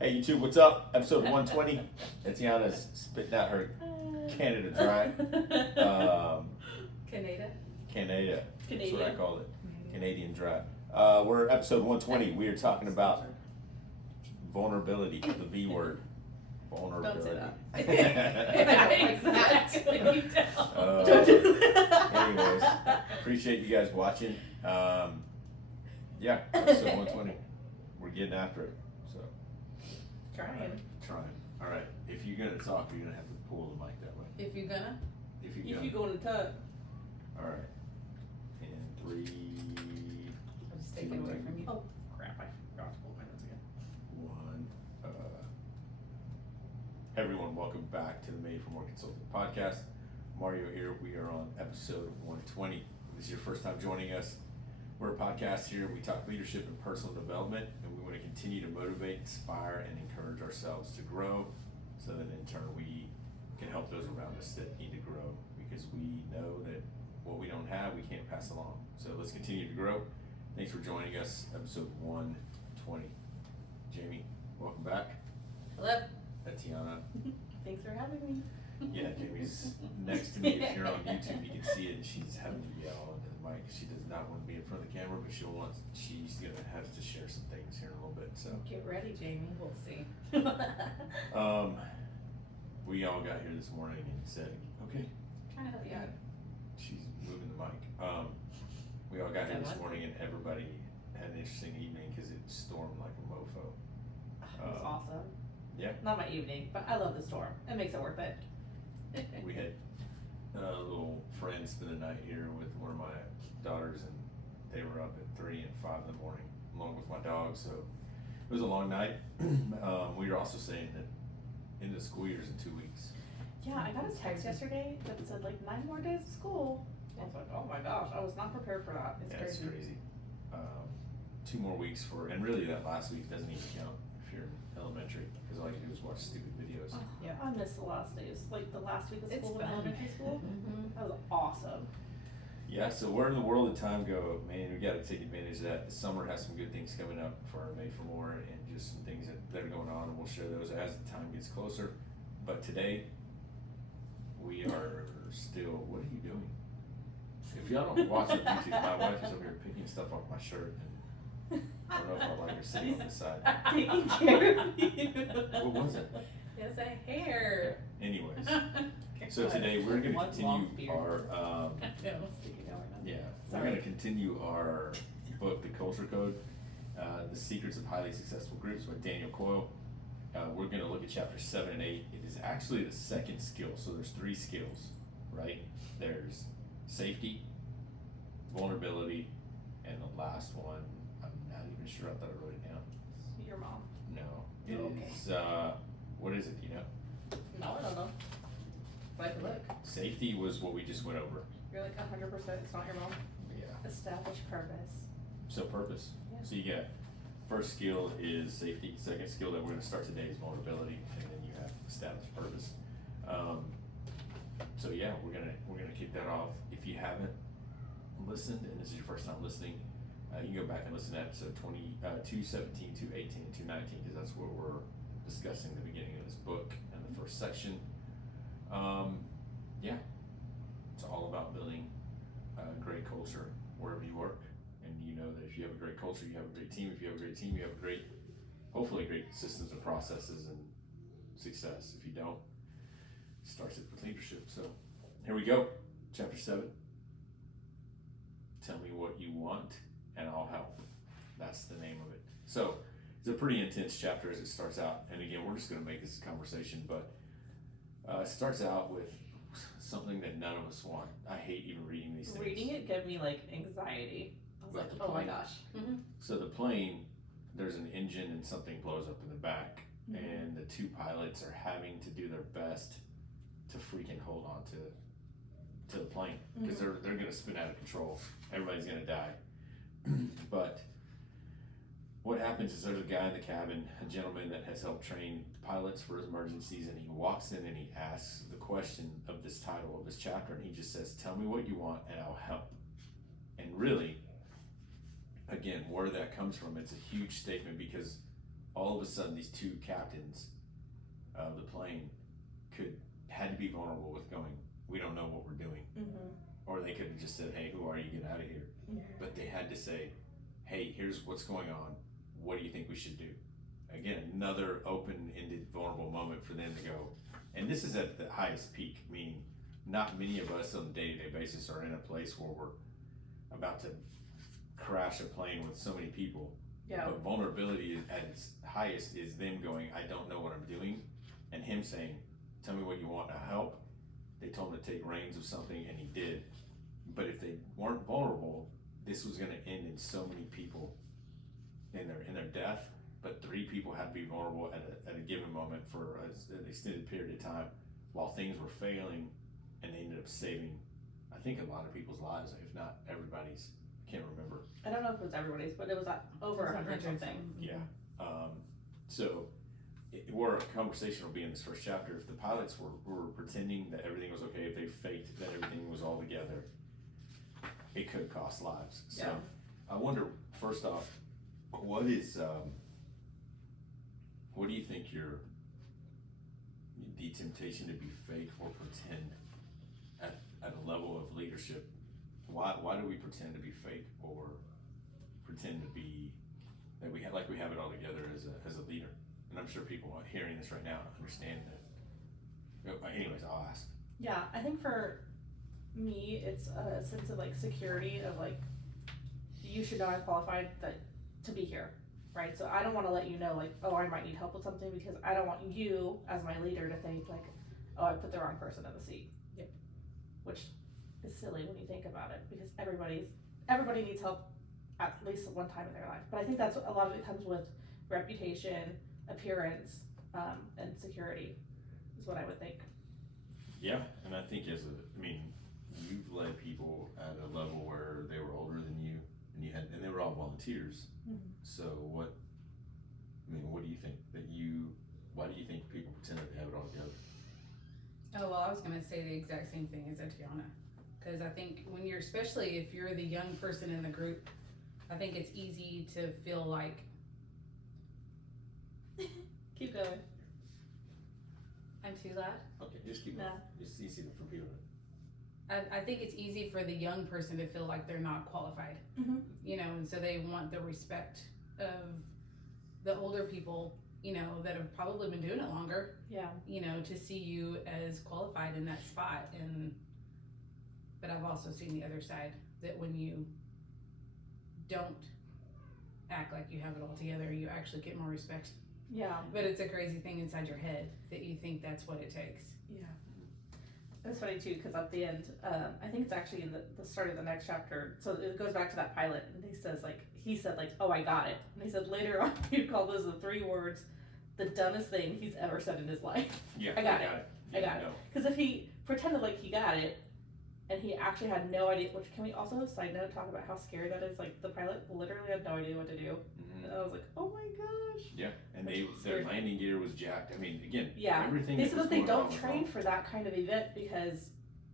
Hey YouTube, what's up? Episode 120. Etiana's spitting out her Canada Dry. Canada. That's what I call it. Canadian Dry. We're episode 120. We are talking about vulnerability, the V word. Vulnerability. Don't say that. Exactly. Anyways, appreciate you guys watching. Yeah, episode 120. We're getting after it. So. Trying. All right. If you're gonna talk, you're gonna have to pull the mic that way. If you're gonna. If If you going to tug. All right. And 3, I'll just take it away from you. Oh, crap, I forgot to pull my notes again. 1. Hey everyone, welcome back to the Made for More Consulting podcast. Mario here. We are on episode 120. If this is your first time joining us, we're a podcast here. We talk leadership and personal development, and we want to continue to motivate, inspire, and encourage ourselves to grow, so that in turn we can help those around us that need to grow, because we know that what we don't have, we can't pass along. So let's continue to grow. Thanks for joining us, episode 120. Jamie, welcome back. Hello. Tatiana. Thanks for having me. Yeah, Jamie's next to me. If you're on YouTube, you can see it, and she's having to yell into the mic. She does not want to be in front of the camera, but she's gonna have to share some things here in a little bit. So Get ready, Jamie. We'll see. we all got here this morning and said, okay, Trying to help you out. she's moving the mic. We all got here this What? morning, and everybody had an interesting evening because it stormed like a mofo. It was awesome. Yeah. Not my evening, but I love the storm. It makes it worth it. We had a little friend spend the night here with one of my daughters, and they were up at 3 and 5 in the morning, along with my dog. So it was a long night. We were also saying that into the school year's in 2 weeks. Yeah, I got a text yesterday that said like 9 more days of school. I was like, oh my gosh, I was not prepared for that. It's Yeah, crazy. it's crazy. 2 more weeks and really that last week doesn't even count if you're in elementary, because all you do is watch stupid videos. Oh, Yeah. I miss the last days, like the last week of It's school in fun. elementary school. Mm-hmm. That was awesome. Yeah, so where in the world did time go? Man, we gotta take advantage of that. The summer has some good things coming up for our Made for More, and just some things that are going on, and we'll share those as the time gets closer. But today, we are still, what are you doing? If y'all don't watch on YouTube, my wife is over here picking stuff off my shirt, and I don't know if I like her sitting on the side. Taking care of you. What was it? It's a hair. Anyways, so today we're gonna One long continue beard. our, Yeah, we'll stick it down right now. yeah, we're Sorry. gonna continue our book, The Culture Code, The Secrets of Highly Successful Groups by Daniel Coyle. We're gonna look at chapter 7 and 8. It is actually the second skill, so there's 3 skills, right? There's safety, vulnerability, and the last one, I'm not even sure, I thought I wrote it down. Your mom. No, it Okay. is, what is it, you know? No, I don't know. But I could look. Safety was what we just went over. You're like 100% it's not your mom. Yeah. Establish purpose. So purpose. Yeah. So you get first skill is safety. Second skill that we're going to start today is vulnerability, and then you have established purpose. So yeah, we're gonna kick that off. If you haven't listened, and this is your first time listening, you can go back and listen to episode 217, 218, and 219, because that's where we're discussing the beginning of this book and the first section. Yeah, it's all about building a great culture wherever you work. And you know that if you have a great culture, you have a great team. If you have a great team, you have hopefully great systems and processes and success. If you don't, it starts with leadership. So here we go, chapter 7. Tell me what you want and I'll help. That's the name of it. So it's a pretty intense chapter as it starts out. And again, we're just gonna make this a conversation, but it starts out with something that none of us want. I hate even reading these things. Reading it gave me like anxiety. I was About like, the oh my plane. gosh. Mm-hmm. So the plane, there's an engine and something blows up in the back, Mhm. and the 2 pilots are having to do their best to freaking hold on to the plane, because they're gonna spin out of control. Everybody's gonna die. But what happens is there's a guy in the cabin, a gentleman that has helped train pilots for emergencies, and he walks in and he asks the question of this title of this chapter, and he just says, tell me what you want and I'll help. And really, again, where that comes from, it's a huge statement, because all of a sudden these two captains of the plane had to be vulnerable with going, we don't know what we're doing. Mm-hmm. Or they could have just said, hey, who are you, get out of here. Mm-hmm. But they had to say, hey, here's what's going on, what do you think we should do? Again, another open-ended vulnerable moment for them to go, and this is at the highest peak, meaning not many of us on a day-to-day basis are in a place where we're about to crash a plane with so many people. Yeah. But vulnerability at its highest is them going, I don't know what I'm doing, and him saying, tell me what you want to help. They told him to take reins of something, and he did. But if they weren't vulnerable, this was going to end in so many people in their death. But 3 people had to be vulnerable at a given moment for an extended period of time while things were failing, and they ended up saving, I think, a lot of people's lives, if not everybody's. I can't remember. I don't know if it was everybody's, but it was over 100 something. Yeah. So where a conversation will be in this first chapter, if the pilots were pretending that everything was okay, if they faked that everything was all together, it could cost lives. So Yeah. I wonder, first off, what do you think the temptation to be fake or pretend at a level of leadership? Why do we pretend to be fake or pretend to be that we have it all together as a leader? And I'm sure people hearing this right now understand that. Anyways, I'll ask. Yeah, I think for me, it's a sense of like security of like, you should know I'm qualified to be here, right? So I don't want to let you know like, oh, I might need help with something, because I don't want you as my leader to think like, oh, I put the wrong person in the seat. Yep. Which is silly when you think about it, because everybody needs help at least one time in their life. But I think that's a lot of it comes with reputation, appearance, and security is what I would think. Yeah, and I think you've led people at a level where they were older than you, and they were all volunteers. Mm-hmm. So what do you think why do you think people pretend that they have it all together? Oh, well, I was gonna say the exact same thing as Etiana. Cause I think especially if you're the young person in the group, I think it's easy to feel like, Keep going. I'm too loud. Okay, just keep going. Yeah. It's easy for people to. I think it's easy for the young person to feel like they're not qualified, Mhm. And so they want the respect of the older people, that have probably been doing it longer, Yeah. to see you as qualified in that spot. But I've also seen the other side, that when you don't act like you have it all together, you actually get more respect. Yeah. But it's a crazy thing inside your head that you think that's what it takes. Yeah. It's funny too, because at the end, I think it's actually in the start of the next chapter. So it goes back to that pilot, and he said like, oh, I got it. And he said later on, he'd call those the 3 words, the dumbest thing he's ever said in his life. Yeah, I got it. Yeah, I got it. Because if he pretended like he got it, and he actually had no idea, which can we also, side note, talk about how scary that is? Like the pilot literally had no idea what to do. Mm-hmm. And I was like, oh my gosh. Yeah, and their Scary. landing gear was jacked. Again, Yeah. everything. They that said was that they going on don't was train wrong. for that kind of event because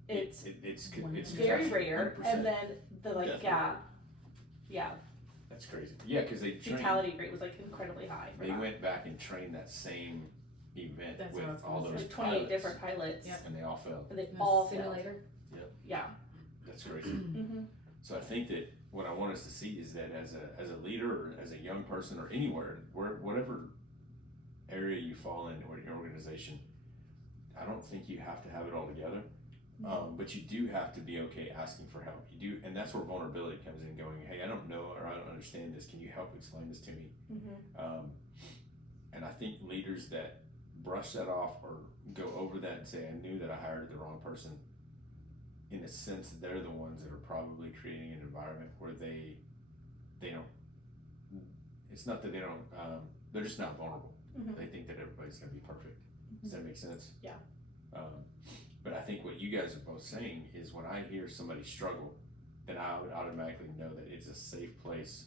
it's It's very rare, 100% and then the like death yeah, That's crazy. Yeah, because they trained. fatality rate was like incredibly high for They that. went back and trained that same event That's with what I was all gonna those Like 28 pilots, different pilots, Yep. and they all failed. and they The all failed. simulator. Yeah. That's crazy. Mm-hmm. So I think that what I want us to see is that as a leader or as a young person or anywhere, whatever area you fall in or your organization, I don't think you have to have it all together. But you do have to be okay asking for help. You do, and that's where vulnerability comes in. Going, hey, I don't know or I don't understand this. Can you help explain this to me? Mm-hmm. And I think leaders that brush that off or go over that and say, I knew that I hired the wrong person, in a sense, they're the ones that are probably creating an environment where they don't, it's not that they don't, they're just not vulnerable. Mhm. They think that everybody's gonna be perfect. Does that make sense? Yeah. But I think what you guys are both saying is when I hear somebody struggle, then I would automatically know that it's a safe place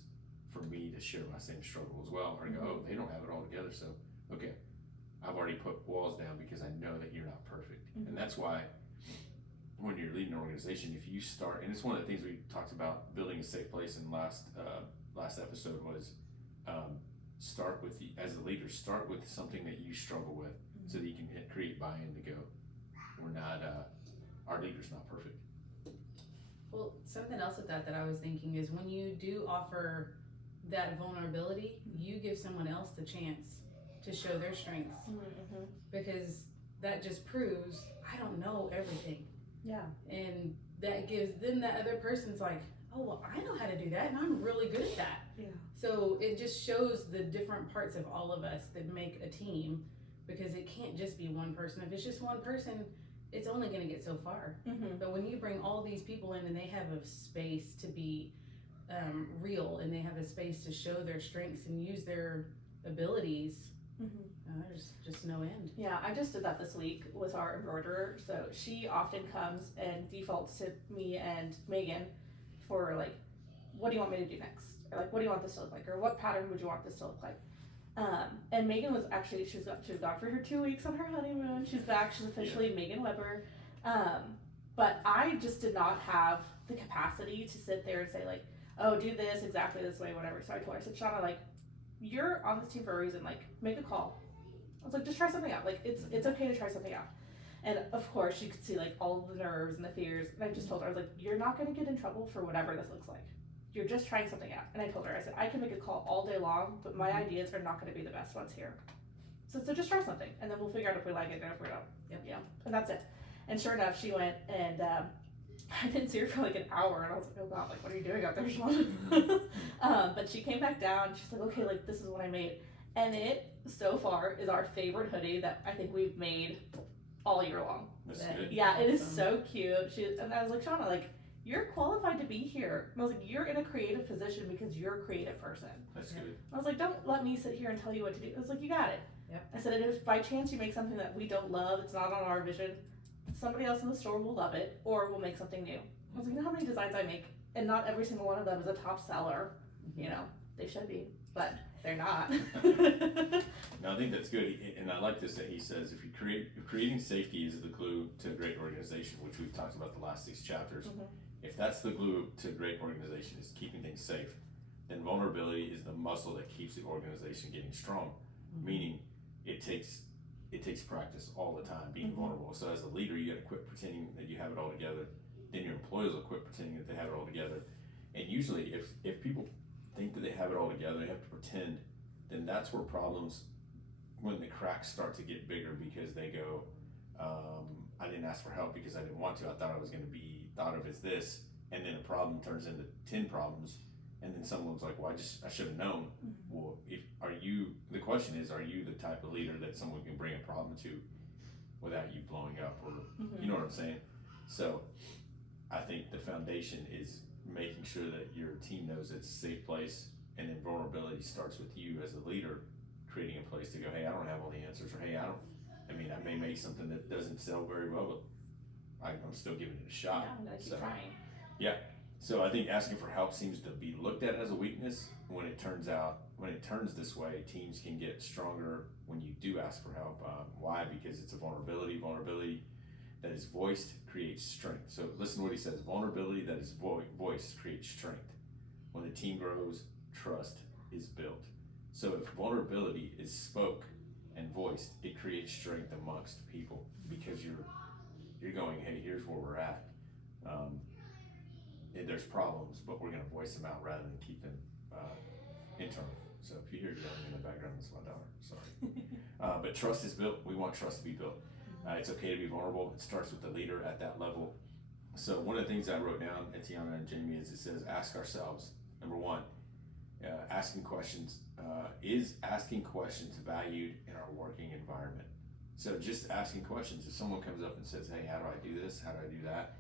for me to share my same struggle as well, or go, oh, they don't have it all together, so, okay, I've already put walls down because I know that you're not perfect. Mhm. And that's why when you're leading an organization, if you start, and it's one of the things we talked about building a safe place in last episode was, start with as a leader, start with something that you struggle with, so that you can create buy-in to go. We're not, our leader's not perfect. Well, something else with that I was thinking is when you do offer that vulnerability, you give someone else the chance to show their strengths, Mm-hmm. because that just proves I don't know everything. Yeah. And that gives then that other person's like, oh, well, I know how to do that and I'm really good at that. Yeah. So it just shows the different parts of all of us that make a team, because it can't just be one person. If it's just one person, it's only going to get so far. Mm-hmm. But when you bring all these people in and they have a space to be real, and they have a space to show their strengths and use their abilities, there's just no end. Yeah, I just did that this week with our embroiderer. So she often comes and defaults to me and Megan for like, what do you want me to do next? Or like, what do you want this to look like? Or what pattern would you want this to look like? And Megan was actually, she was gone for her 2 weeks on her honeymoon. She's back. She's officially Megan Weber. But I just did not have the capacity to sit there and say like, oh, do this exactly this way, whatever. So I told her, I said, Shauna, like, you're on this team for a reason. Like, make a call. I was like, just try something out. Like, it's okay to try something out. And of course, you could see like all the nerves and the fears. And I just told her, I was like, you're not going to get in trouble for whatever this looks like. You're just trying something out. And I told her, I said, I can make a call all day long, but my ideas are not going to be the best ones here. So just try something, and then we'll figure out if we like it and if we don't. Yep. Yeah, and that's it. And sure enough, she went, and I didn't see her for like an hour, and I was like, oh God, like, what are you doing out there, Shauna? But she came back down. She's like, okay, like, this is what I made. And it, so far, is our favorite hoodie that I think we've made all year long. That's good. Yeah, it is so cute. And I was like, Shauna, like, you're qualified to be here. And I was like, you're in a creative position because you're a creative person. That's good. I was like, don't let me sit here and tell you what to do. I was like, you got it. Yep. I said, and if by chance you make something that we don't love, it's not on our vision, somebody else in the store will love it, or we'll make something new. I was like, you know how many designs I make? And not every single one of them is a top seller. You know, they should be, but they're not. No, I think that's good, and I like this that he says if creating safety is the glue to a great organization, which we've talked about the last 6 chapters. Mhm. If that's the glue to a great organization, is keeping things safe, then vulnerability is the muscle that keeps the organization getting strong. Meaning, it takes practice all the time being vulnerable. So as a leader, you got to quit pretending that you have it all together. Then your employees will quit pretending that they have it all together. And usually, if people think that they have it all together, they have to pretend. Then that's where problems, when the cracks start to get bigger, because they go, I didn't ask for help because I didn't want to. I thought I was going to be thought of as this, and then a problem turns into 10 problems, and then someone's like, "Well, I should have known." Well, the question is, are you the type of leader that someone can bring a problem to without you blowing up, or you know what I'm saying? So, I think the foundation is making sure that your team knows it's a safe place, and then vulnerability starts with you as a leader, creating a place to go, hey, I don't have all the answers, or hey, I may make something that doesn't sell very well, but I'm still giving it a shot. Yeah, I'm gonna keep So, trying. So I think asking for help seems to be looked at as a weakness. When it turns this way, teams can get stronger when you do ask for help. Why? Because it's a vulnerability. Vulnerability that is voiced creates strength. So listen to what he says. Vulnerability that is voiced creates strength. When the team grows, trust is built. So if vulnerability is spoke and voiced, it creates strength amongst people, because you're going, hey, here's where we're at. There's problems, but we're going to voice them out rather than keep them internal. So if you hear yelling in the background, that's my daughter. Sorry. But trust is built. We want trust to be built. It's okay to be vulnerable. It starts with the leader at that level. So one of the things I wrote down at Tiana and Jamie is it says, ask ourselves. Number one, asking questions. Is asking questions valued in our working environment? So just asking questions. If someone comes up and says, hey, how do I do this? How do I do that?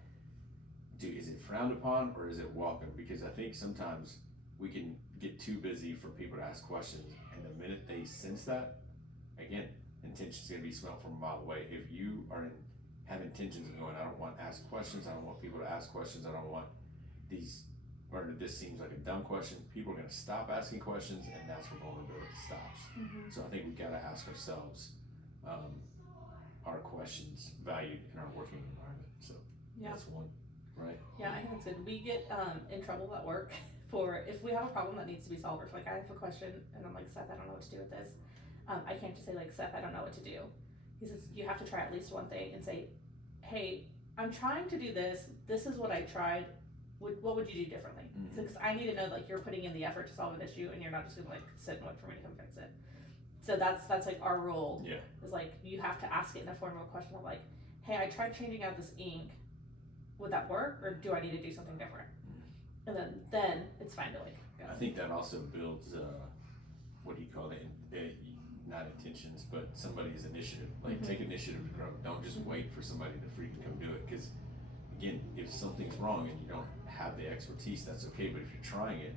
Is it frowned upon or is it welcome? Because I think sometimes we can get too busy for people to ask questions, and the minute they sense that, again, intention's gonna be smelled from a mile away. If you have intentions of going, I don't want to ask questions, I don't want people to ask questions, I don't want these, or this seems like a dumb question, people are gonna stop asking questions, and that's where vulnerability stops. So I think we gotta ask ourselves, are questions valued in our working environment? So Yeah. that's one. Right. Yeah, I think that's good. We get in trouble at work for if we have a problem that needs to be solved, or if like I have a question and I'm like, Seth, I don't know what to do with this. I can't just say like, Seth, I don't know what to do. He says, you have to try at least one thing and say, hey, I'm trying to do this. This is what I tried. What would you do differently? Mhm. Because I need to know like you're putting in the effort to solve an issue and you're not just gonna like sit and wait for me to come fix it. So that's like our rule. Yeah. Is like you have to ask it in a form of a question of like, hey, I tried changing out this ink. Would that work, or do I need to do something different? And then it's fine to like go. I think that also builds, what do you call it? Not intentions, but somebody's initiative. Like, take initiative to grow. Don't just wait for somebody to freaking come do it. Because, again, if something's wrong and you don't have the expertise, that's okay. But if you're trying it,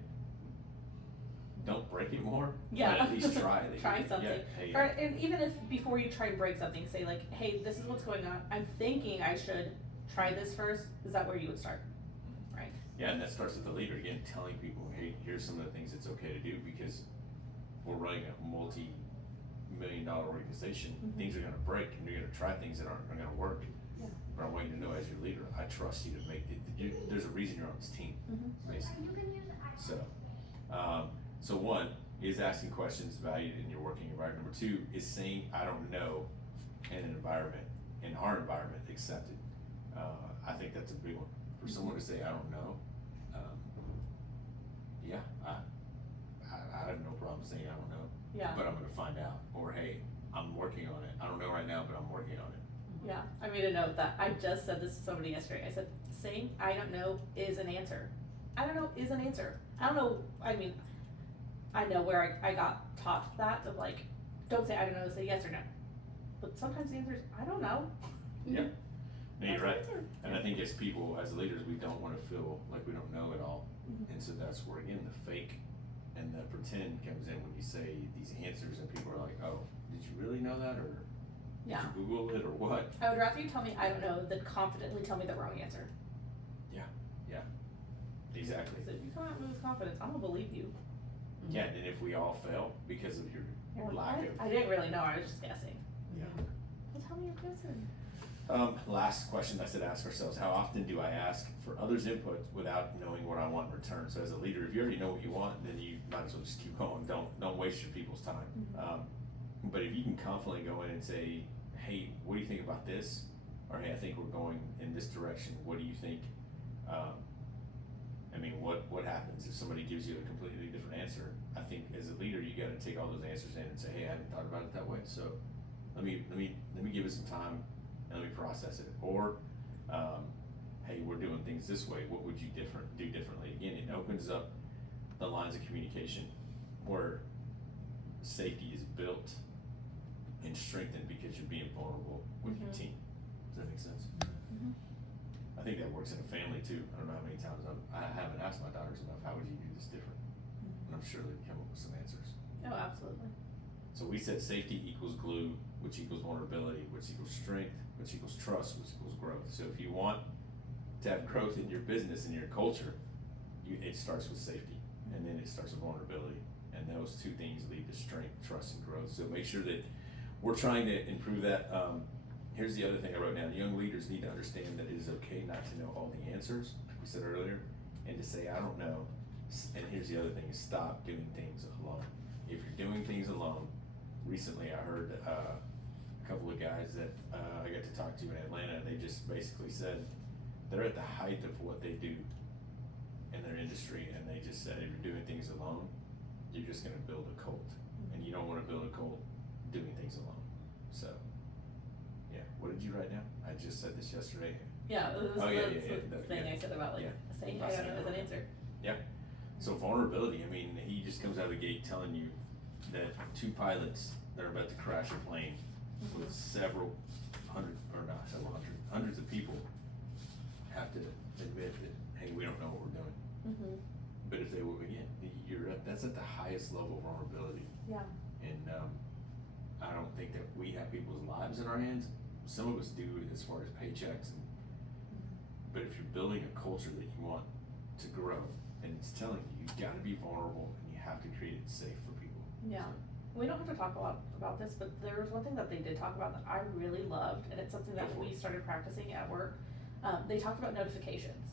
don't break it more. Yeah. But at least try it. Try something. Yeah, hey, Or, and even if before you try and break something, say like, hey, this is what's going on. I'm thinking I should try this first. Is that where you would start? Right. yeah, and that starts with the leader again, telling people, hey, here's some of the things it's okay to do because we're running a multi-million-dollar organization. Things are gonna break, and you're gonna try things that aren't gonna work. Yeah. But I want you to know, as your leader, I trust you to make it. There's a reason you're on this team, basically. So one is asking questions valued in your working environment. Number two is saying I don't know in an environment, in our environment, accepted. I think that's a big one. For someone to say I don't know, yeah, I have no problem saying I don't know, Yeah. but I'm gonna find out. Or hey, I'm working on it. I don't know right now, but I'm working on it. Yeah. I made a note that I just said this to somebody yesterday. I said, saying I don't know is an answer. I don't know is an answer. I don't know. I mean, I know where I got taught that of like, don't say I don't know, say yes or no. But sometimes the answer is I don't know. Yeah. No, you're That's right. the answer. And I think as people, as leaders, we don't want to feel like we don't know it all. Mhm. And so that's where, again, the fake and the pretend comes in when you say these answers and people are like, oh, did you really know that? Or Yeah. did you Google it or what? I would rather you tell me I don't know than confidently tell me the wrong answer. Exactly. So if you come at me with confidence, I'm gonna believe you. Yeah, and then if we all fail because of your lack of. I didn't really know. I was just guessing. Yeah. Well, tell me your guessing. Last question I said ask ourselves, how often do I ask for others' input without knowing what I want in return? So as a leader, if you already know what you want, then you might as well just keep going. Don't waste your people's time. But if you can confidently go in and say, hey, what do you think about this? Or hey, I think we're going in this direction. What do you think? I mean, what happens if somebody gives you a completely different answer? I think as a leader, you got to take all those answers in and say, hey, I haven't thought about it that way. So let me give it some time and let me process it. Or, hey, we're doing things this way. What would you do differently? Again, it opens up the lines of communication where safety is built and strengthened because you're being vulnerable with your team. Does that make sense? I think that works in a family too. I don't know how many times I haven't asked my daughters enough, how would you do this different? And I'm sure they'd come up with some answers. Oh, absolutely. So we said safety equals glue, which equals vulnerability, which equals strength, which equals trust, which equals growth. So if you want to have growth in your business and your culture, it starts with safety, and then it starts with vulnerability. And those two things lead to strength, trust, and growth. So make sure that we're trying to improve that. Here's the other thing I wrote down. Young leaders need to understand that it is okay not to know all the answers, like we said earlier, and to say, I don't know. And here's the other thing, is stop doing things alone. If you're doing things alone, recently I heard a couple of guys that I got to talk to in Atlanta, they just basically said they're at the height of what they do in their industry, and they just said, if you're doing things alone, you're just gonna build a cult, and you don't wanna build a cult doing things alone. So, yeah, what did you write down? I just said this yesterday. Yeah, it was Oh, yeah, the thing I said about like saying I don't know as an answer. So vulnerability, I mean, he just comes out of the gate telling you that two pilots that are about to crash a plane with several hundred, or not several hundred, hundreds of people have to admit that, hey, we don't know what we're doing. But if they will, again, that's at the highest level of vulnerability. Yeah. And I don't think that we have people's lives in our hands. Some of us do as far as paychecks. But if you're building a culture that you want to grow, and it's telling you, you've got to be vulnerable and you have to create it safe for people. Yeah. We don't have to talk a lot about this, but there was one thing that they did talk about that I really loved, and it's something that Go for we it. started practicing at work. They talked about notifications.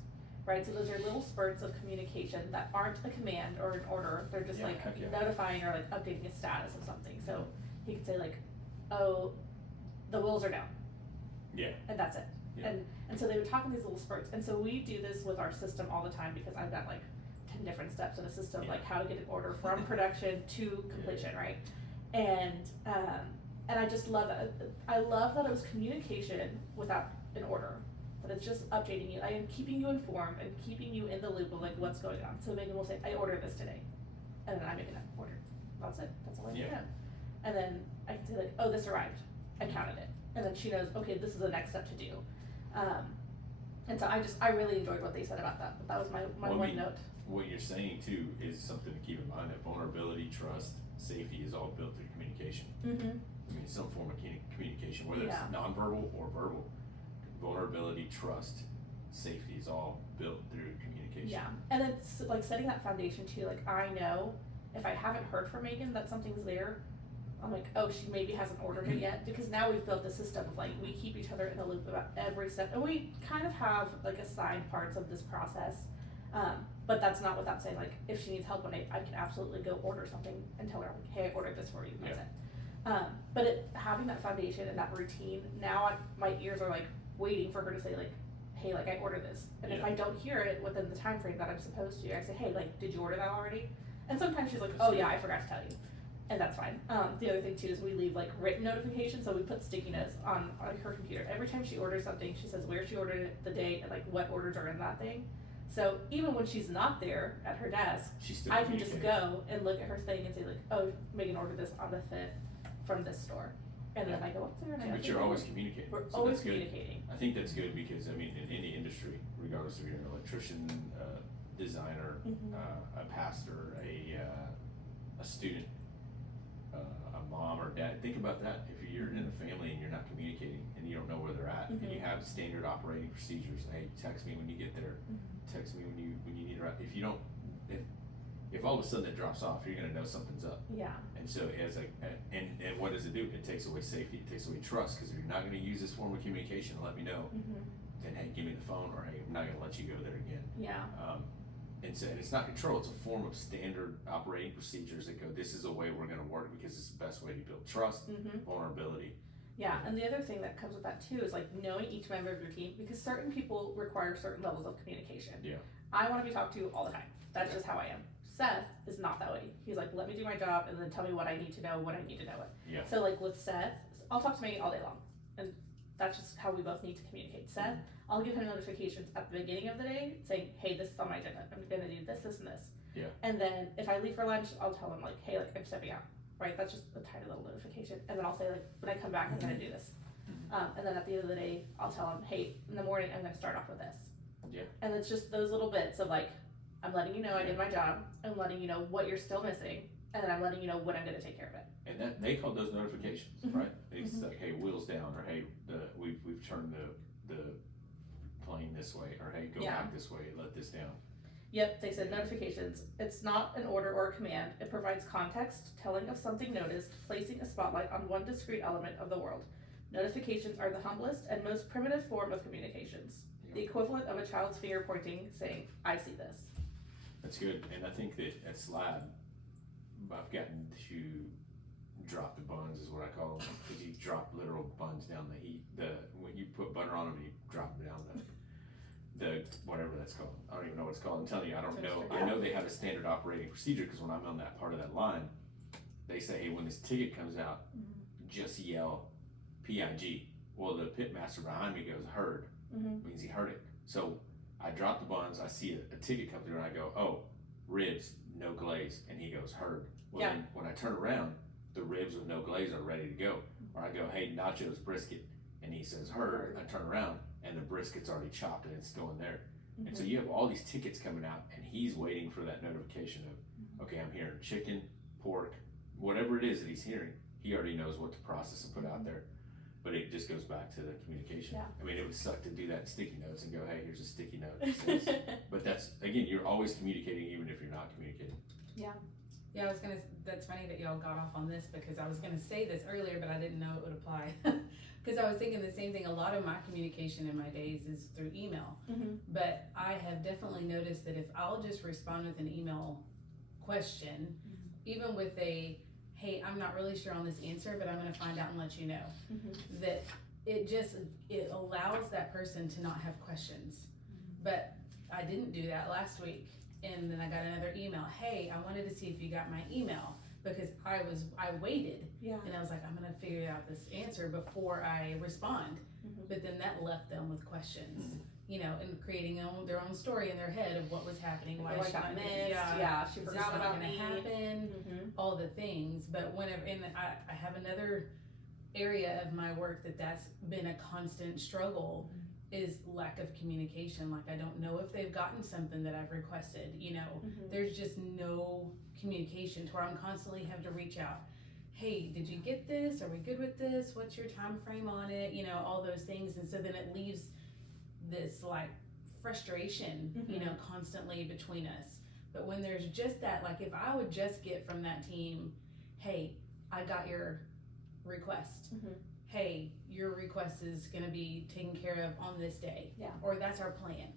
right? So those are little spurts of communication that aren't a command or an order. They're just Yeah, like heck yeah. notifying or like updating a status of something. So he could say like, oh, the wheels are down. Yeah. And that's it. Yeah. And so they would talk in these little spurts. And so we do this with our system all the time because I've got like 10 different steps in a system, Yeah. like how to get an order from production to completion, right? And I just love that. I love that it was communication without an order. That it's just updating you. I am keeping you informed and keeping you in the loop of like what's going on. So Megan will say, I ordered this today. And then I make an order. That's it. That's all I need to Yeah. know. And then I can say like, oh, this arrived. I counted it. And then she knows, okay, this is the next step to do. And so I really enjoyed what they said about that. But that was my Well, I one mean, note. What you're saying too is something to keep in mind, that vulnerability, trust, safety is all built through communication. Mm-hmm. I mean, some form of communication, whether Yeah. it's nonverbal or verbal. Vulnerability, trust, safety is all built through communication. Yeah, and it's like setting that foundation too. Like I know if I haven't heard from Megan that something's there, I'm like, oh, she maybe hasn't ordered it yet, because now we've built the system of like we keep each other in the loop about every step, and we kind of have like assigned parts of this process. But that's not without saying like if she needs help one day, I can absolutely go order something and tell her like, hey, I ordered this for you. That's Yeah. it. But having that foundation and that routine, now my ears are like waiting for her to say like, hey, like I ordered this, and if Yeah. I don't hear it within the time frame that I'm supposed to, I say, hey, like did you order that already? And sometimes she's like, oh yeah, I forgot to tell you, and that's fine. The other thing too is we leave like written notifications, so we put sticky notes on her computer. Every time she orders something, she says where she ordered it, the date, and like what orders are in that thing. So even when she's not there at her desk, She's still I can just communicating. go and look at her thing and say like, oh, Megan ordered this on the 5th from this store, and then I go up there and I. But you're always communicating. We're So always that's good. communicating. I think that's good because, I mean, in any industry, regardless if you're an electrician, designer, Mhm. a pastor, a student, a mom or dad, think about that. If you're in a family and you're not communicating and you don't know where they're at, and you have standard operating procedures, hey, text me when you get there, text me when you need a ride. If you don't, if all of a sudden it drops off, you're gonna know something's up. Yeah. And so as like, and what does it do? It takes away safety, it takes away trust, because if you're not gonna use this form of communication to let me know, then hey, give me the phone, or hey, I'm not gonna let you go there again. Yeah. And so, and it's not control, it's a form of standard operating procedures that go, this is a way we're gonna work because it's the best way to build trust, vulnerability. Yeah, and the other thing that comes with that too is like knowing each member of your team, because certain people require certain levels of communication. Yeah. I want to be talked to all the time. That's just how I am. Seth is not that way. He's like, let me do my job and then tell me what I need to know when I need to know it. Yeah. So like with Seth, I'll talk to Megan all day long, and that's just how we both need to communicate. Seth, I'll give him notifications at the beginning of the day saying, hey, this is on my agenda. I'm gonna do this, this, and this. Yeah. And then if I leave for lunch, I'll tell him like, hey, like I'm stepping out. Right, that's just a tiny little notification, and then I'll say like, when I come back, I'm gonna do this, and then at the end of the day, I'll tell him, hey, in the morning, I'm gonna start off with this. Yeah. And it's just those little bits of like, I'm letting you know I did my job, I'm letting you know what you're still missing, and then I'm letting you know when I'm gonna take care of it. And that, they call those notifications, Mhm. right? It's Mhm. like, hey, wheels down, or hey, we've turned the plane this way, or hey, go Yeah. back this way, let this down. Yep, they said notifications. It's not an order or a command. It provides context, telling of something noticed, placing a spotlight on one discrete element of the world. Notifications are the humblest and most primitive form of communications. The equivalent of a child's finger pointing, saying, I see this. That's good, and I think that at Slab, I've gotten to drop the buns, is what I call them, because you drop literal buns down the heat. When you put butter on them, you drop them down the whatever that's called. I don't even know what it's called. I'm telling you, I don't know. I know they have a standard operating procedure, because when I'm on that part of that line, they say, hey, when this ticket comes out, just yell PIG. Well, the pit master behind me goes, heard. Means he heard it. So I drop the buns, I see a ticket come through, and I go, oh, ribs, no glaze, and he goes, heard. Well, Yeah. then when I turn around, the ribs with no glaze are ready to go. Or I go, hey, nachos, brisket, and he says, heard. I turn around, and the brisket's already chopped, and it's going there. And so you have all these tickets coming out, and he's waiting for that notification of, okay, I'm hearing chicken, pork, whatever it is that he's hearing, he already knows what to process and put out there. But it just goes back to the communication. Yeah. I mean, it would suck to do that in sticky notes and go, hey, here's a sticky note. It says- but that's, again, you're always communicating even if you're not communicating. Yeah, Yeah, that's funny that y'all got off on this because I was gonna say this earlier, but I didn't know it would apply. Cause I was thinking the same thing. A lot of my communication in my days is through email. Mm-hmm. But I have definitely noticed that if I'll just respond with an email question, even with a, hey, I'm not really sure on this answer, but I'm gonna find out and let you know, that it allows that person to not have questions. But I didn't do that last week. And then I got another email, hey, I wanted to see if you got my email, because I waited, Yeah. and I was like, I'm gonna figure out this answer before I respond. But then that left them with questions, you know, and creating their own story in their head of what was happening, why I she got not missed. yeah, Yeah, she is this forgot not about gonna me. happen, all the things. But whenever, and I have another area of my work that's been a constant struggle is lack of communication. Like, I don't know if they've gotten something that I've requested, you know. There's just no communication to where I'm constantly have to reach out. Hey, did you get this? Are we good with this? What's your time frame on it? You know, all those things. And so then it leaves this like frustration, you know, constantly between us. But when there's just that, like if I would just get from that team, hey, I got your request. Hey, your request is gonna be taken care of on this day. Yeah. Or that's our plan.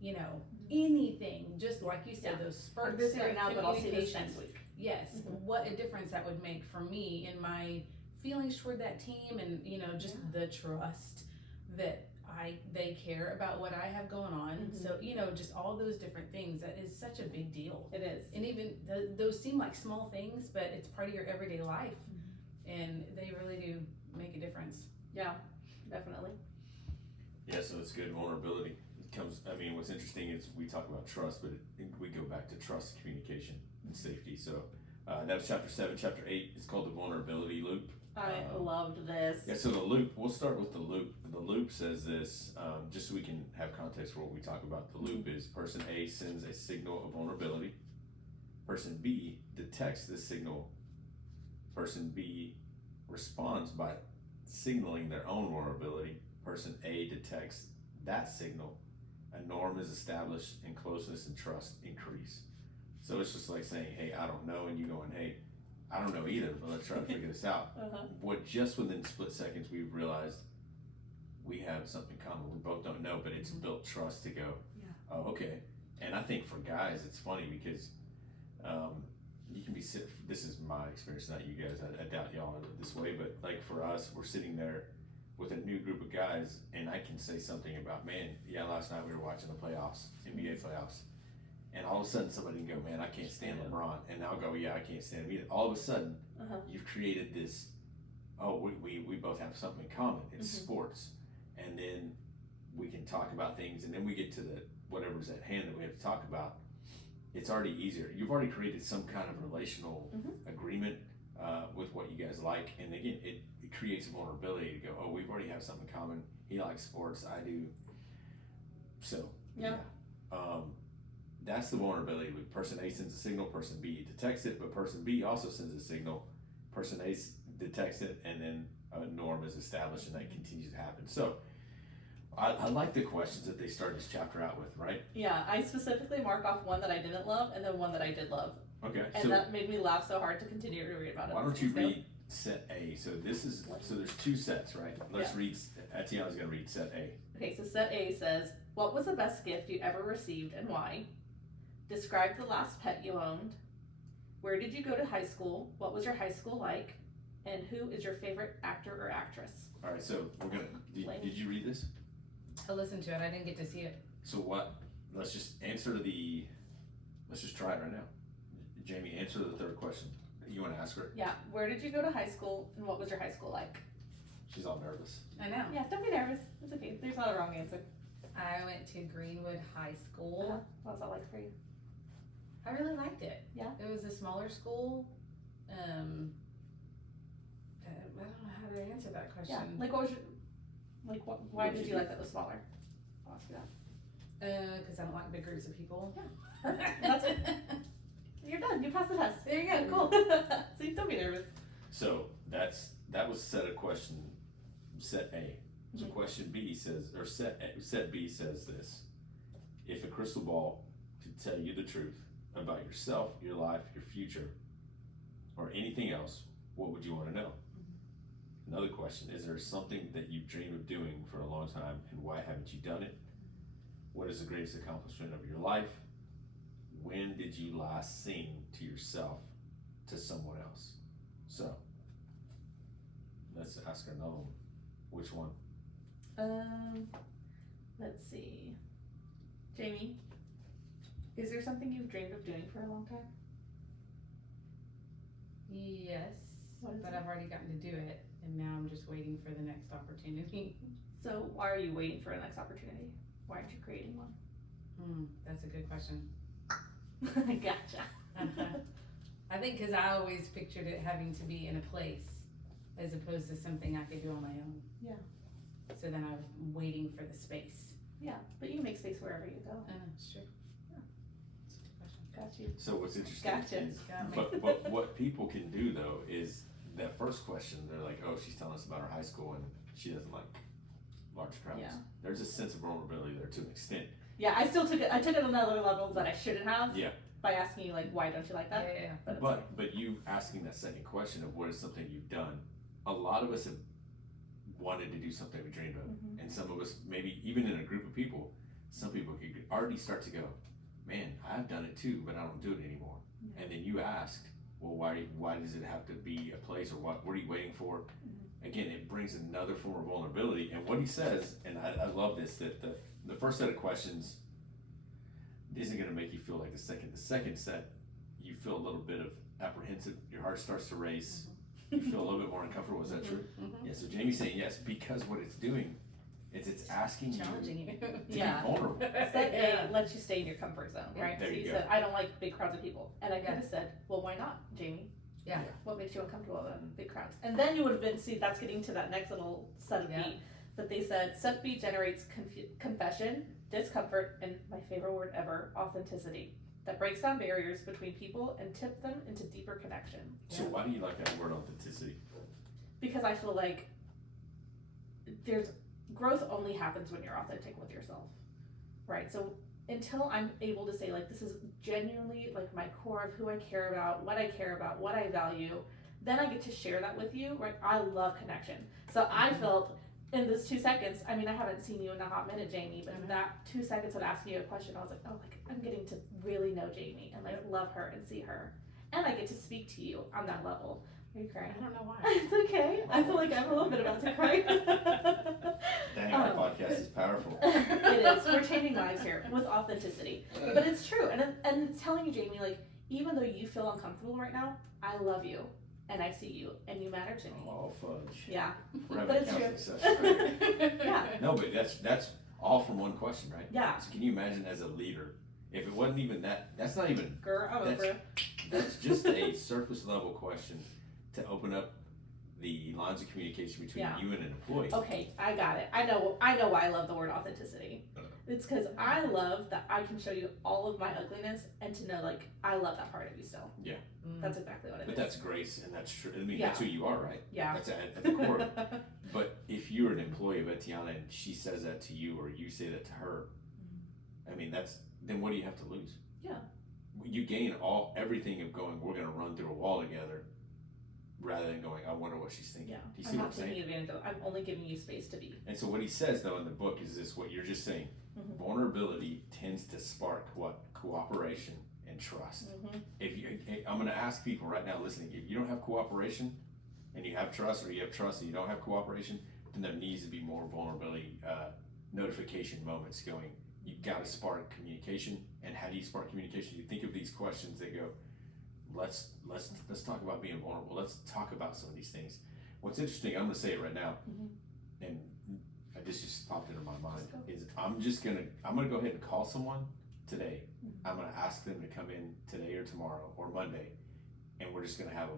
You know, anything, just like you said, Yeah. those I'm spurts busy of right now, but I'll see this communication. next week. Yes, what a difference that would make for me in my feelings toward that team, and you know, just the trust that they care about what I have going on. So you know, just all those different things, that is such a big deal. It is. And even those seem like small things, but it's part of your everyday life, and they really do make a difference. Yeah, definitely. Yeah, so it's good. Vulnerability comes, I mean, what's interesting is we talk about trust, but we go back to trust, communication, and safety. So that was chapter 7. Chapter 8 is called the vulnerability loop. I loved this. Yeah, so the loop, we'll start with the loop. The loop says this, just so we can have context for what we talk about. The loop is person A sends a signal of vulnerability. Person B detects this signal. Person B responds by signaling their own vulnerability. Person A detects that signal. A norm is established and closeness and trust increase. So it's just like saying, hey, I don't know, and you going, hey, I don't know either, but let's try to figure this out. What just within split seconds we've realized we have something common. We both don't know, but it's built trust to go, oh, okay. And I think for guys, it's funny because you can be this is my experience, not you guys. I doubt y'all are this way, but like for us, we're sitting there with a new group of guys, and I can say something about, man, yeah, last night we were watching the playoffs, NBA playoffs, and all of a sudden somebody can go, man, I can't stand LeBron, and I'll go, yeah, I can't stand him either. All of a sudden, you've created this, oh, we both have something in common. It's sports, and then we can talk about things, and then we get to the whatever's at hand that we have to talk about. It's already easier. You've already created some kind of relational agreement with what you guys like, and again, it creates a vulnerability to go, oh, we've already have something in common. He likes sports, I do. So that's the vulnerability. With person A sends a signal, person B detects it, but person B also sends a signal. Person A detects it, and then a norm is established, and that continues to happen. So I like the questions that they start this chapter out with, right? Yeah, I specifically marked off one that I didn't love and then one that I did love. Okay. And so that made me laugh so hard to continue to read about it. why don't you read set A? So there's 2 sets, right? Let's read. Atiana's gonna read set A. Okay, so set A says, what was the best gift you ever received and why? Describe the last pet you owned. Where did you go to high school? What was your high school like? And who is your favorite actor or actress? All right. So we're gonna. Did you read this? I listened to it. I didn't get to see it. So what? Let's just let's just try it right now. Jamie, answer the third question. You want to ask her? Yeah, where did you go to high school and what was your high school like? She's all nervous. I know. Yeah, don't be nervous. It's okay. There's not a wrong answer. I went to Greenwood High School. What was that like for you? I really liked it. Yeah. It was a smaller school. I don't know how to answer that question. Yeah. Like what was your, like what, why did you like that it was smaller? I'll ask you that. Because I don't like big groups of people. Yeah. That's it. You're done. You passed the test. There you go. Cool. See, don't be nervous. So that was set A. So question B says, or set B says this: if a crystal ball could tell you the truth about yourself, your life, your future, or anything else, what would you want to know? Another question, is there something that you've dreamed of doing for a long time, and why haven't you done it? What is the greatest accomplishment of your life? When did you last sing to yourself, to someone else? So, let's ask her another one. Which one? Let's see. Jamie, is there something you've dreamed of doing for a long time? Yes, What is but it? I've already gotten to do it, and now I'm just waiting for the next opportunity. So why are you waiting for a next opportunity? Why aren't you creating one? That's a good question. Gotcha. I think because I always pictured it having to be in a place as opposed to something I could do on my own. Yeah. So then I'm waiting for the space. Yeah, but you can make space wherever you go. It's true. Yeah. That's a good question. Got you. So what's interesting Gotcha. is, Got me. but what people can do though is that first question, they're like, oh, she's telling us about her high school and she doesn't like large crowds. Yeah. There's a sense of vulnerability there to an extent. Yeah, I still took it. I took it another level that I shouldn't have. Yeah. By asking you like, why don't you like that? Yeah. But, it's okay. But you asking that second question of what is something you've done, a lot of us have wanted to do something we dreamed of. Mhm. And some of us, maybe even in a group of people, some people could already start to go, man, I've done it too, but I don't do it anymore. Yeah. And then you asked, well, why does it have to be a place, or what are you waiting for? Mm-hmm. Again, it brings another form of vulnerability. And what he says, and I love this, that the first set of questions isn't going to make you feel like the second. The second set, you feel a little bit of apprehensive. Your heart starts to race. You feel a little bit more uncomfortable. Is that true? Mhm. Yeah. So Jamie's saying yes because what it's doing is it's asking Challenging you. you to Yeah. be vulnerable. Step Yeah. A lets you stay in your comfort zone, right? There so you you go. said, I don't like big crowds of people. And I could Yeah. have said, well, why not, Jamie? Yeah. What makes you uncomfortable in big crowds? And then you would have been, see, that's getting to that next little set of Yeah. B. But they said, step B generates confession, discomfort, and my favorite word ever, authenticity. That breaks down barriers between people and tip them into deeper connection. So why do you like that word authenticity? Because I feel like there's growth only happens when you're authentic with yourself, right? So until I'm able to say like this is genuinely like my core of who I care about, what I value, then I get to share that with you, right? I love connection. So I felt in those 2 seconds, I mean I haven't seen you in a hot minute, Jamie, but in that 2 seconds of asking you a question, I was like, oh, like I'm getting to really know Jamie and like love her and see her, and I get to speak to you on that level. Are you crying? I don't know why. It's okay. I feel like I'm a little bit about to cry. Dang, our podcast is powerful. It is. We're changing lives here with authenticity, but it's true. And it's telling you, Jamie, like even though you feel uncomfortable right now, I love you and I see you and you matter to me. Oh, fudge. Yeah. We're having But a it's counseling true. session. Right? Yeah. No, but that's all from one question, right? Yeah. So can you imagine as a leader, if it wasn't even that's not even, Girl, I'm over it. that's just a surface level question to open up the lines of communication between Yeah. you and an employee. Okay, I got it. I know why I love the word authenticity. It's because I love that I can show you all of my ugliness and to know like I love that part of you still. That's exactly what it is. But that's grace and that's true. I mean, Yeah. that's who you are, right? Yeah. That's at the core. But if you're an employee of Etiana and she says that to you or you say that to her, I mean, then what do you have to lose? Yeah. You gain everything of going, we're going to run through a wall together rather than going, I wonder what she's thinking. Yeah. Do you I'm see what not I'm saying? taking advantage of. I'm only giving you space to be. And so what he says though in the book is this, what you're just saying, Mhm. vulnerability tends to spark what? Cooperation and trust. Mm-hmm. I'm going to ask people right now listening, if you don't have cooperation and you have trust, or you have trust and you don't have cooperation, then there needs to be more vulnerability notification moments going. You've got to spark communication. And how do you spark communication? You think of these questions that go, let's talk about being vulnerable. Let's talk about some of these things. What's interesting, I'm going to say it right now, Mhm. and this just popped into my mind, Let's go. is I'm going to go ahead and call someone today. Mhm. I'm going to ask them to come in today or tomorrow or Monday, and we're just going to have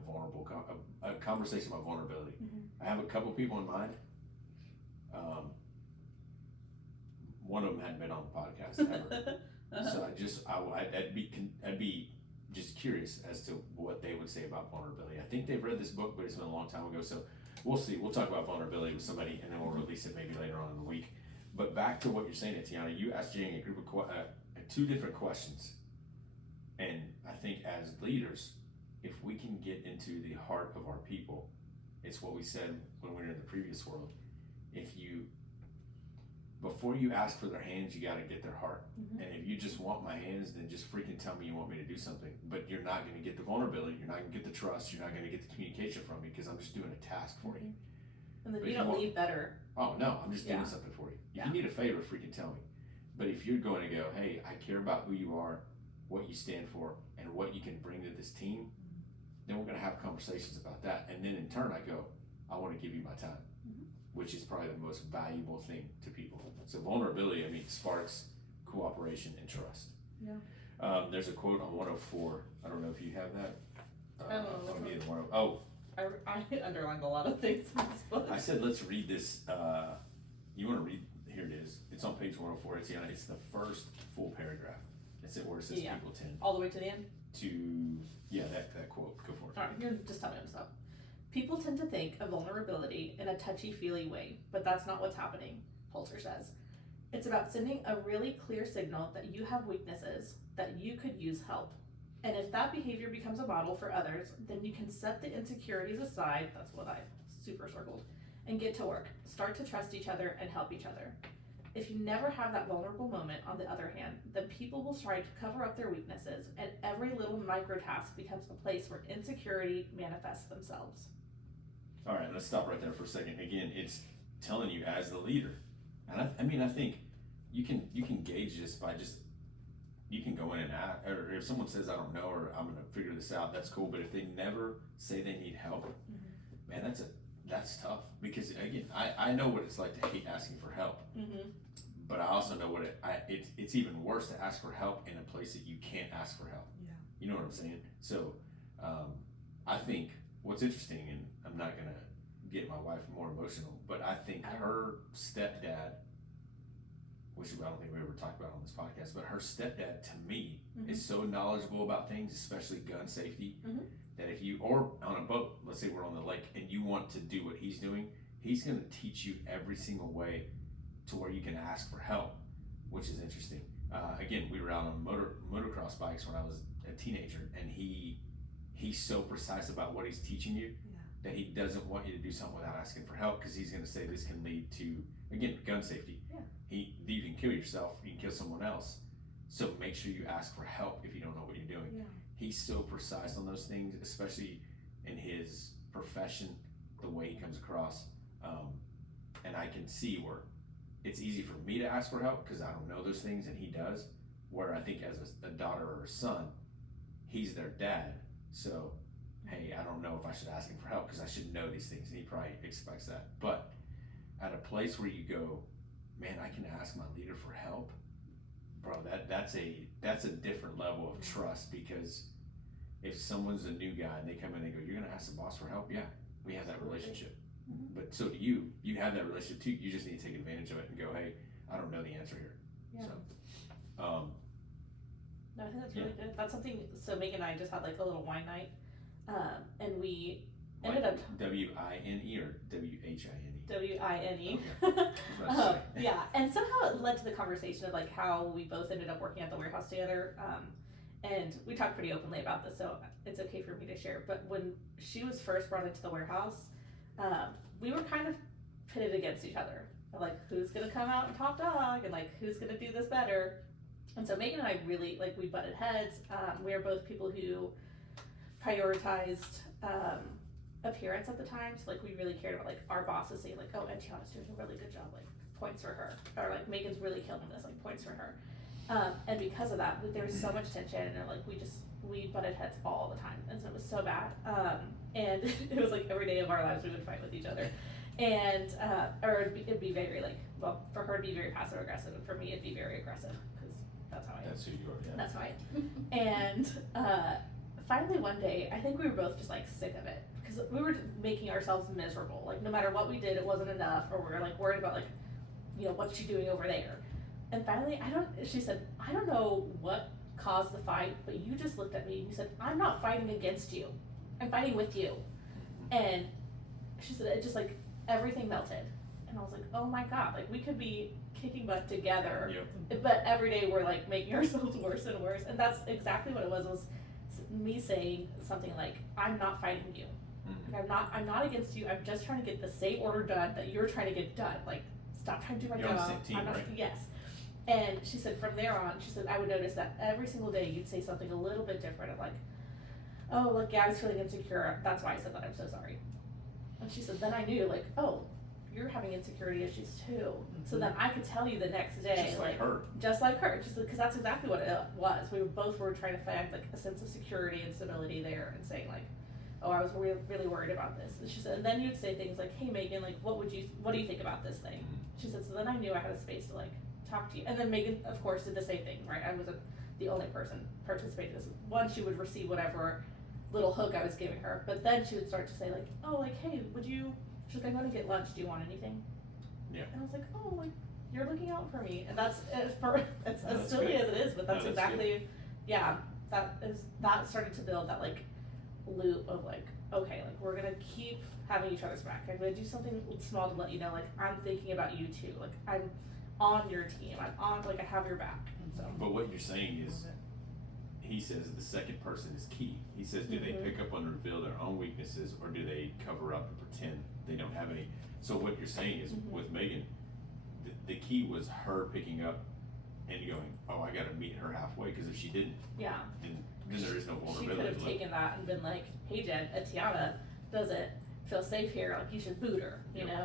a conversation about vulnerability. Mhm. I have a couple people in mind. One of them hadn't been on the podcast ever, so I'd be just curious as to what they would say about vulnerability. I think they've read this book, but it's been a long time ago, so we'll see. We'll talk about vulnerability with somebody, and then we'll release it maybe later on in the week. But back to what you're saying, Etiana, you asked Jane a group of two different questions, and I think as leaders, if we can get into the heart of our people, it's what we said when we were in the previous world. Before you ask for their hands, you got to get their heart. Mhm. And if you just want my hands, then just freaking tell me you want me to do something. But you're not going to get the vulnerability. You're not going to get the trust. You're not going to get the communication from me because I'm just doing a task for you. And then But you you don't want- leave better. Oh no, I'm just doing Yeah. something for you. If Yeah. you need a favor, freaking tell me. But if you're going to go, hey, I care about who you are, what you stand for, and what you can bring to this team, then we're going to have conversations about that. And then in turn, I go, I want to give you my time, Mhm. which is probably the most valuable thing to people. So vulnerability, I mean, sparks cooperation and trust. Yeah. There's a quote on 104. I don't know if you have that. Oh, I'll be in 104. I underlined a lot of things in this book. I said, let's read this. You want to read? Here it is. It's on page 104. It's the first full paragraph. It's where it says Yeah. people tend All the way to the end. to, that quote. Go for it. Alright, here, just tell me what's up. People tend to think of vulnerability in a touchy-feely way, but that's not what's happening, Holzer says. It's about sending a really clear signal that you have weaknesses, that you could use help. And if that behavior becomes a model for others, then you can set the insecurities aside, that's what I super circled, and get to work. Start to trust each other and help each other. If you never have that vulnerable moment, on the other hand, then people will try to cover up their weaknesses, and every little micro task becomes a place where insecurity manifests themselves. All right, let's stop right there for a second. Again, it's telling you as the leader, and I think you can gauge this by you can go in and ask, or if someone says I don't know or I'm gonna figure this out, that's cool. But if they never say they need help, man, that's tough because again, I know what it's like to hate asking for help, Mm-hmm. but I also know what it's even worse to ask for help in a place that you can't ask for help. Yeah. You know what I'm saying? So, I think what's interesting, and I'm not gonna get my wife more emotional, but I think her stepdad, which I don't think we ever talked about on this podcast, but her stepdad to me is so knowledgeable about things, especially gun safety, that if you, or on a boat, let's say we're on the lake and you want to do what he's doing, he's gonna teach you every single way to where you can ask for help, which is interesting. Again, we were out on motocross bikes when I was a teenager, and he's so precise about what he's teaching you that he doesn't want you to do something without asking for help, because he's going to say this can lead to, again, gun safety. You can kill yourself, you can kill someone else, so make sure you ask for help if you don't know what you're doing. He's so precise on those things, especially in his profession, the way he comes across, and I can see where it's easy for me to ask for help because I don't know those things and he does, where I think as a daughter or a son, he's their dad, so hey, I don't know if I should ask him for help because I should know these things, and he probably expects that. But at a place where you go, man, I can ask my leader for help, bro, that's a different level of trust, because if someone's a new guy and they come in and they go, you're gonna ask the boss for help? Yeah, we have that relationship. But so do you have that relationship too. You just need to take advantage of it and go, hey, I don't know the answer here. Yeah. So No, I think that's really good. That's something, so Megan and I just had like a little wine night, and we ended up WINE or WHINE? WINE. Okay. Yeah, and somehow it led to the conversation of like how we both ended up working at the warehouse together, and we talked pretty openly about this, so it's okay for me to share. But when she was first brought into the warehouse, we were kind of pitted against each other, like who's gonna come out and top dog, and like who's gonna do this better. And so Megan and I really, like, we butted heads. We are both people who prioritized appearance at the time. So, like, we really cared about, like, our bosses saying, like, oh, Etiana's doing a really good job, like, points for her. Or, like, Megan's really killing this, like, points for her. And because of that, there was so much tension, and, like, we butted heads all the time. And so it was so bad. And it was, like, every day of our lives we would fight with each other. And, or it'd be very, like, well, for her it'd be very passive aggressive, and for me it'd be very aggressive. That's how I am. That's who you are, yeah. That's how I am. And finally one day, I think we were both just like sick of it, because we were just making ourselves miserable. Like no matter what we did, it wasn't enough, or we were like worried about like, you know, what's she doing over there? And finally, she said, I don't know what caused the fight, but you just looked at me and you said, I'm not fighting against you, I'm fighting with you. And she said, it just like, everything melted. And I was like, oh my God, like we could be kicking butt together, Yep. but every day we're like making ourselves worse and worse. And that's exactly what it was me saying something like, I'm not fighting you. Mhm. Like, I'm not against you. I'm just trying to get the same order done that you're trying to get done. Like, stop trying to do my You're job. on the same team, I'm not, right? Yes. And she said from there on, she said I would notice that every single day you'd say something a little bit different. Of like, oh, like Gabby's feeling insecure. That's why I said that. I'm so sorry. And she said then I knew like, oh, you're having insecurity issues too. So then I could tell you the next day, Just like her. just like her, just because that's exactly what it was. We both were trying to find like a sense of security and stability there, and saying like, oh, I was really worried about this. And she said, and then you'd say things like, hey Megan, like what do you think about this thing? Mhm. She said, so then I knew I had a space to like talk to you. And then Megan, of course, did the same thing, right? I wasn't the only person participating in this. One, she would receive whatever little hook I was giving her, but then she would start to say like, oh, like, hey, she's like, I'm gonna get lunch, do you want anything? Yeah. And I was like, oh, like, you're looking out for me. And that's, it's No, as that's silly good. as it is, but that's No, that's exactly, yeah, that started to build that like loop of like, okay, like we're gonna keep having each other's back. I'm gonna do something small to let you know, like I'm thinking about you too. Like I'm on your team. Like I have your back. So But what you're saying is, he says the second person is key. He says, do they Mhm. pick up and reveal their own weaknesses, or do they cover up and pretend they don't have any? So what you're saying is, Mhm. with Megan, the key was her picking up and going, oh, I gotta meet her halfway, because if she didn't, yeah, then there is no she could vulnerability. have taken that and been like, hey Jen, Tiana doesn't feel safe here. Like you should boot her. You Yep. know.